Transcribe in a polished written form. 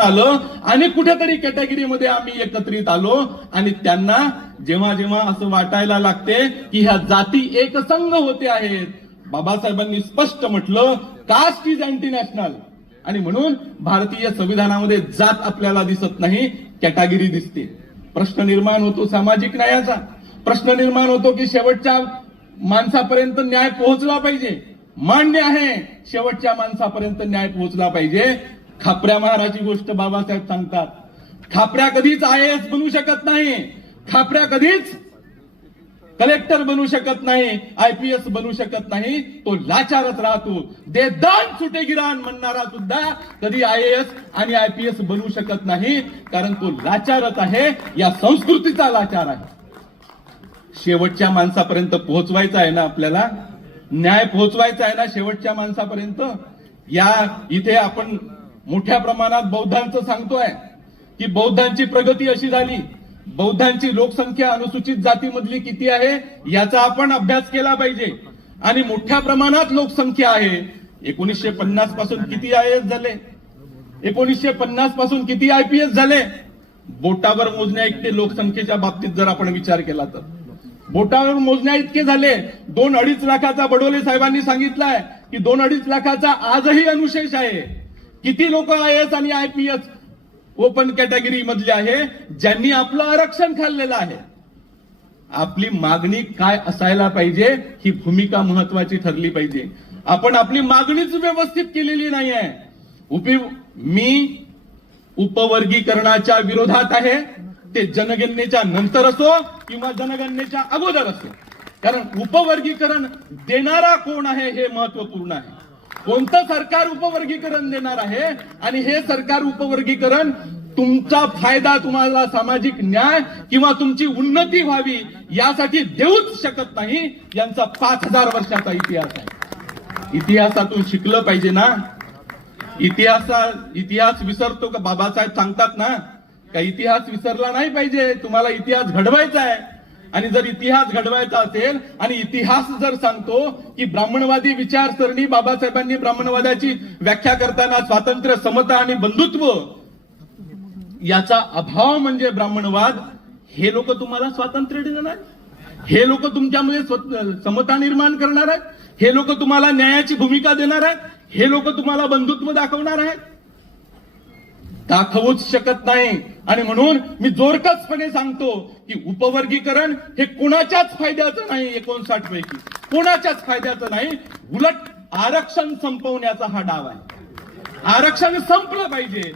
आलं आणि कुठेतरी कॅटेगरीमध्ये आम्ही एकत्रित आलो आणि त्यांना जेव्हा जेव्हा असं वाटायला लागते की ह्या जाती एकसंघ होते आहेत, बाबासाहेबांनी स्पष्ट म्हटलं कास्ट इज अँटी नॅशनल, आणि म्हणून भारतीय संविधानामध्ये जात आपल्याला दिसत नाही, कॅटेगरी दिसते. प्रश्न निर्माण होतो सामाजिक न्यायाचा, प्रश्न निर्माण होतो की शेवटच्या माणसापर्यंत न्याय पोहोचला पाहिजे. मान्य आहे, शेवटच्या माणसापर्यंत न्याय पोहोचला पाहिजे. खापऱ्या महाराची गोष्ट बाबासाहेब सांगतात. खापऱ्या कधीच IAS बनू शकत नाही, खापऱ्या कधीच कलेक्टर बनू शकत नाही, IPS बनू शकत नाही, तो लाचारच राहतो. दे दान सुटे गिरान म्हणणारा सुद्धा कधी IAS आणि IPS बनू शकत नाही, कारण तो लाचारच आहे, या संस्कृतीचा लाचार आहे. शेवटच्या माणसापर्यंत पोहोचवायचा आहे ना आपल्याला, न्याय पोहोचवायचा आहे ना शेवटच्या माणसापर्यंत. या इथे आपण मोठ्या प्रमाणात बौद्धांचं सांगतोय की बौद्धांची प्रगती अशी झाली, बौद्धांची लोकसंख्या अनुसूचित जातीमधली किती आहे याचा आपण अभ्यास केला पाहिजे. आणि मोठ्या प्रमाणात लोकसंख्या आहे. 1950 पासून किती IAS झाले, 1950 पासून किती IPS झाले, बोटावर मोजण्या इतके लोकसंख्येच्या बाबतीत जर आपण विचार केला तर बोटावर मोजण्या इतके झाले. 2-2.5 लाखाचा बडोले साहेबांनी सांगितलंय की 2-2.5 लाखाचा आजही अनुशेष आहे. किती लोक IAS आणि IPS ओपन कॅटेगरी मधले आहे ज्यांनी आपलं आरक्षण खाल्लेलं आहे. आपली मागणी काय असायला पाहिजे ही भूमिका महत्वाची ठरली पाहिजे. आपण आपली मागणीच व्यवस्थित केलेली नाही आहे. मी उपवर्गीकरणाच्या विरोधात आहे, ते जनगणनेच्या नंतर असो किंवा जनगणनेच्या अगोदर असो, कारण उपवर्गीकरण देणारा कोण आहे हे महत्वपूर्ण आहे. कोणतं सरकार उपवर्गीकरण देणार आहे आणि हे सरकार उपवर्गीकरण तुमचा फायदा, तुम्हाला सामाजिक न्याय किंवा तुमची उन्नती व्हावी यासाठी देऊच शकत नाही. यांचा 5000 वर्षाचा इतिहास आहे. इतिहासातून शिकलं पाहिजे ना. इतिहास विसरतो का? बाबासाहेब सांगतात ना का इतिहास विसरला नाही पाहिजे, तुम्हाला इतिहास घडवायचा आहे. आणि जर इतिहास घडवायचा असेल आणि इतिहास जर सांगतो की ब्राह्मणवादी विचारसरणी, बाबासाहेबांनी ब्राह्मणवादाची व्याख्या करताना स्वातंत्र्य, समता आणि बंधुत्व याचा अभाव म्हणजे ब्राह्मणवाद, हे लोक तुम्हाला स्वातंत्र्य देणार, हे लोक तुमच्यामध्ये समता निर्माण करणार आहेत, हे लोक तुम्हाला न्यायाची भूमिका देणार आहेत, हे लोक तुम्हाला बंधुत्व दाखवणार आहेत? दाखवूच शकत नाही. आणि म्हणून मी जोरकसपणे सांगतो की उपवर्गीकरण हे कोणाच्याच फायद्याचं नाही. 59 पैकी कोणाच्याच फायद्याचं नाही. उलट आरक्षण संपवण्याचा हा डाव आहे. आरक्षण संपलं पाहिजे.